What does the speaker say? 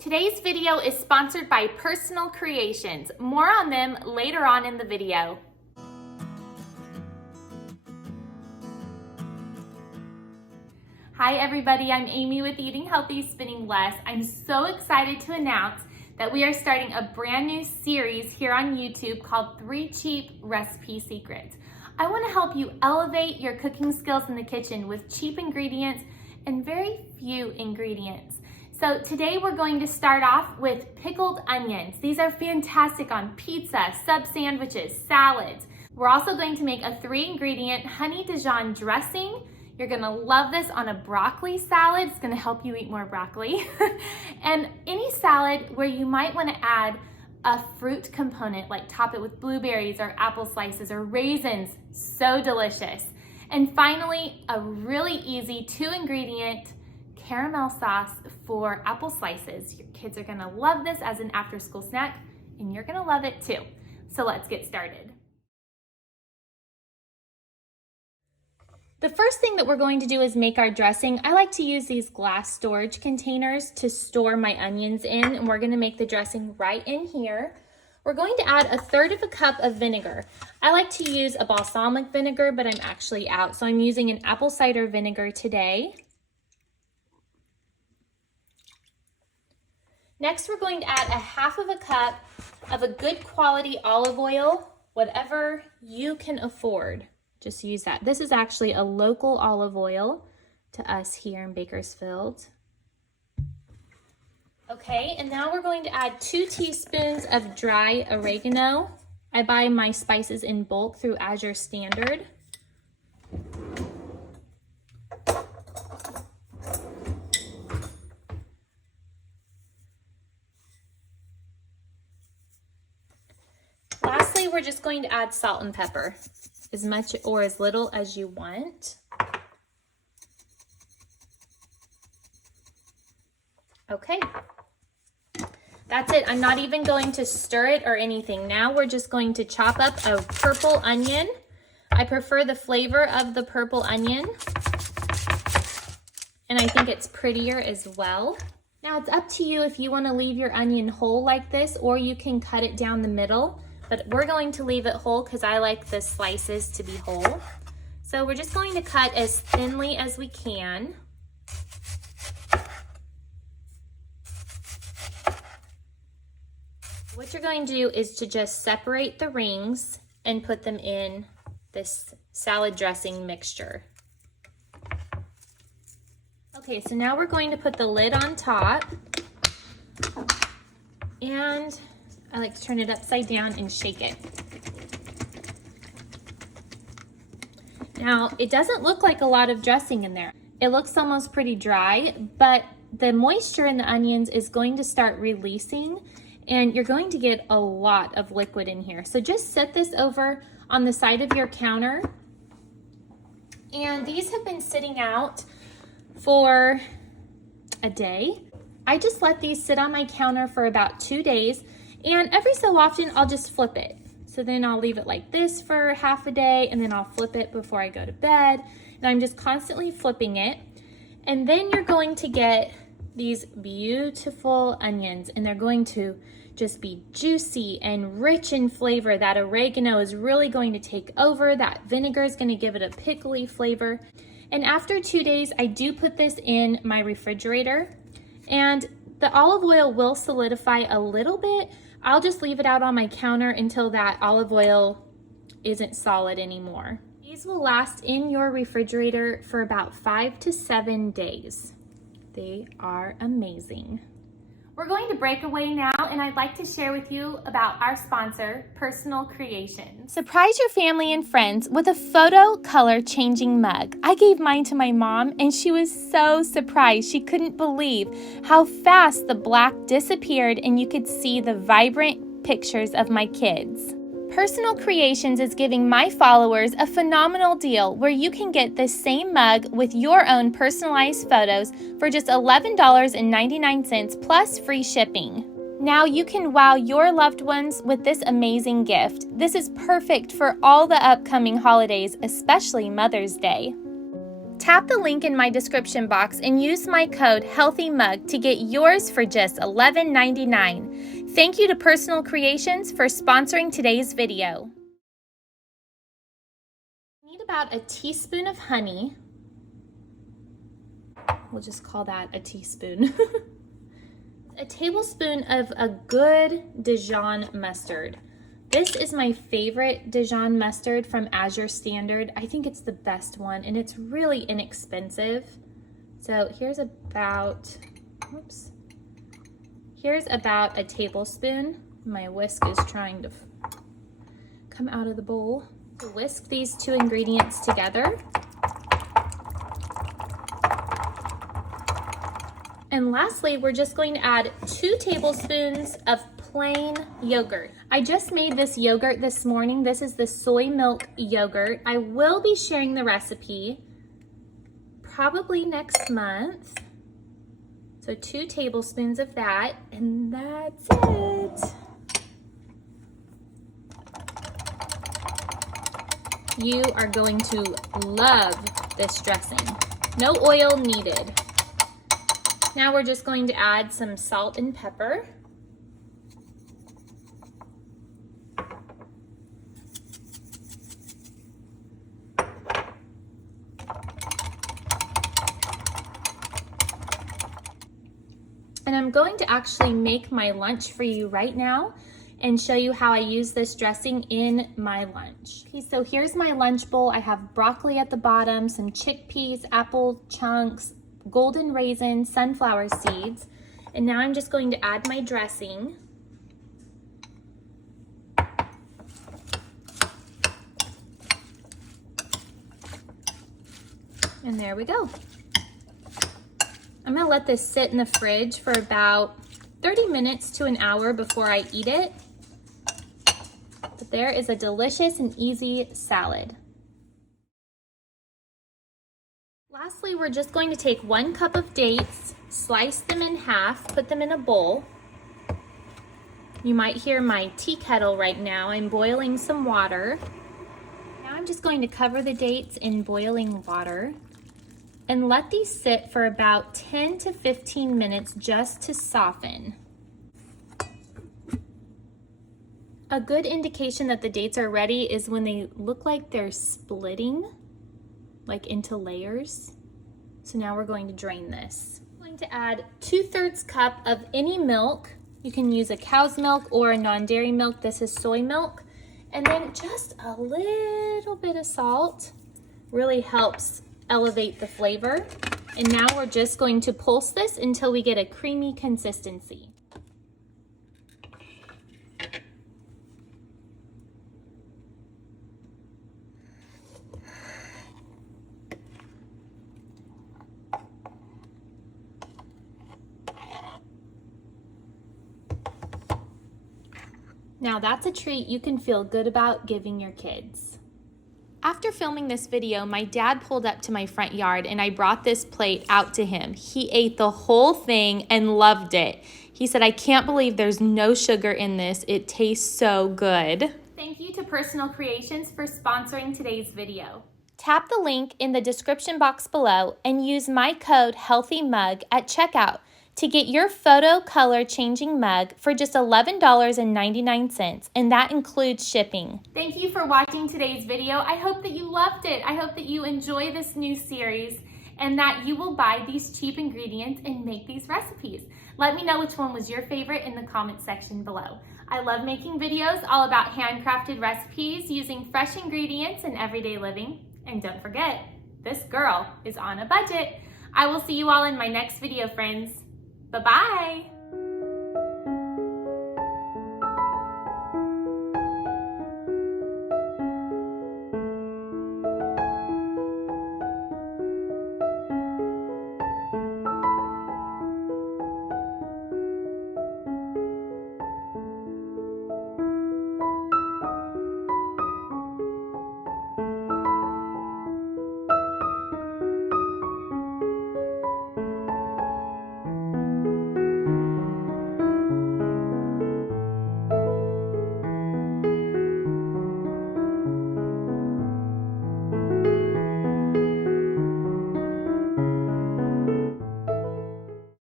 Today's video is sponsored by Personal Creations. More on them later on in the video. Hi everybody, I'm Amy with Eating Healthy, Spinning Less. I'm so excited to announce that we are starting a brand new series here on YouTube called 3 Cheap Recipe Secrets. I want to help you elevate your cooking skills in the kitchen with cheap ingredients and very few ingredients. So today we're going to start off with pickled onions. These are fantastic on pizza, sub sandwiches, salads. We're also going to make a 3-ingredient honey Dijon dressing. You're gonna love this on a broccoli salad. It's gonna help you eat more broccoli. And any salad where you might wanna add a fruit component, like top it with blueberries or apple slices or raisins, so delicious. And finally, a really easy 2-ingredient caramel sauce for apple slices. Your kids are gonna love this as an after-school snack, and you're gonna love it too. So let's get started. The first thing that we're going to do is make our dressing. I like to use these glass storage containers to store my onions in, and we're gonna make the dressing right in here. We're going to add 1/3 cup of vinegar. I like to use a balsamic vinegar, but I'm actually out, so I'm using an apple cider vinegar today. Next, we're going to add 1/2 cup of a good quality olive oil, whatever you can afford. Just use that. This is actually a local olive oil to us here in Bakersfield. Okay, and now we're going to add 2 teaspoons of dry oregano. I buy my spices in bulk through Azure Standard. Lastly, we're just going to add salt and pepper, as much or as little as you want. Okay, that's it. I'm not even going to stir it or anything. Now we're just going to chop up a purple onion. I prefer the flavor of the purple onion, and I think it's prettier as well. Now it's up to you if you want to leave your onion whole like this, or you can cut it down the middle. But we're going to leave it whole because I like the slices to be whole. So we're just going to cut as thinly as we can. What you're going to do is to just separate the rings and put them in this salad dressing mixture. Okay, so now we're going to put the lid on top, and I like to turn it upside down and shake it. Now, it doesn't look like a lot of dressing in there. It looks almost pretty dry, but the moisture in the onions is going to start releasing, and you're going to get a lot of liquid in here. So just set this over on the side of your counter. And these have been sitting out for a day. I just let these sit on my counter for about 2 days. And every so often, I'll just flip it. So then I'll leave it like this for half a day, and then I'll flip it before I go to bed. And I'm just constantly flipping it. And then you're going to get these beautiful onions, and they're going to just be juicy and rich in flavor. That oregano is really going to take over. That vinegar is going to give it a pickly flavor. And after 2 days, I do put this in my refrigerator, and the olive oil will solidify a little bit. I'll just leave it out on my counter until that olive oil isn't solid anymore. These will last in your refrigerator for about 5 to 7 days. They are amazing. We're going to break away now, and I'd like to share with you about our sponsor, Personal Creations. Surprise your family and friends with a photo color changing mug. I gave mine to my mom, and she was so surprised. She couldn't believe how fast the black disappeared, and you could see the vibrant pictures of my kids. Personal Creations is giving my followers a phenomenal deal where you can get this same mug with your own personalized photos for just $11.99 plus free shipping. Now you can wow your loved ones with this amazing gift. This is perfect for all the upcoming holidays, especially Mother's Day. Tap the link in my description box and use my code HEALTHYMUG to get yours for just $11.99. Thank you to Personal Creations for sponsoring today's video. You need about a teaspoon of honey. We'll just call that a teaspoon. A tablespoon of a good Dijon mustard. This is my favorite Dijon mustard from Azure Standard. I think it's the best one and it's really inexpensive. So here's about a tablespoon. My whisk is trying to come out of the bowl. So whisk these two ingredients together. And lastly, we're just going to add 2 tablespoons of plain yogurt. I just made this yogurt this morning. This is the soy milk yogurt. I will be sharing the recipe probably next month. So 2 tablespoons of that, and that's it. You are going to love this dressing. No oil needed. Now we're just going to add some salt and pepper. And I'm going to actually make my lunch for you right now and show you how I use this dressing in my lunch. Okay, so here's my lunch bowl. I have broccoli at the bottom, some chickpeas, apple chunks, golden raisins, sunflower seeds. And now I'm just going to add my dressing. And there we go. I'm gonna let this sit in the fridge for about 30 minutes to an hour before I eat it. But there is a delicious and easy salad. Lastly, we're just going to take 1 cup of dates, slice them in half, put them in a bowl. You might hear my tea kettle right now. I'm boiling some water. Now I'm just going to cover the dates in boiling water and let these sit for about 10 to 15 minutes just to soften. A good indication that the dates are ready is when they look like they're splitting, like into layers. So now we're going to drain this. I'm going to add 2/3 cup of any milk. You can use a cow's milk or a non-dairy milk. This is soy milk. And then just a little bit of salt really helps elevate the flavor. And now we're just going to pulse this until we get a creamy consistency. Now that's a treat you can feel good about giving your kids. After filming this video, my dad pulled up to my front yard and I brought this plate out to him. He ate the whole thing and loved it. He said, "I can't believe there's no sugar in this. It tastes so good." Thank you to Personal Creations for sponsoring today's video. Tap the link in the description box below and use my code HEALTHYMUG at checkout to get your photo color changing mug for just $11.99, and that includes shipping. Thank you for watching today's video. I hope that you loved it. I hope that you enjoy this new series and that you will buy these cheap ingredients and make these recipes. Let me know which one was your favorite in the comment section below. I love making videos all about handcrafted recipes using fresh ingredients in everyday living. And don't forget, this girl is on a budget. I will see you all in my next video, friends. Bye-bye.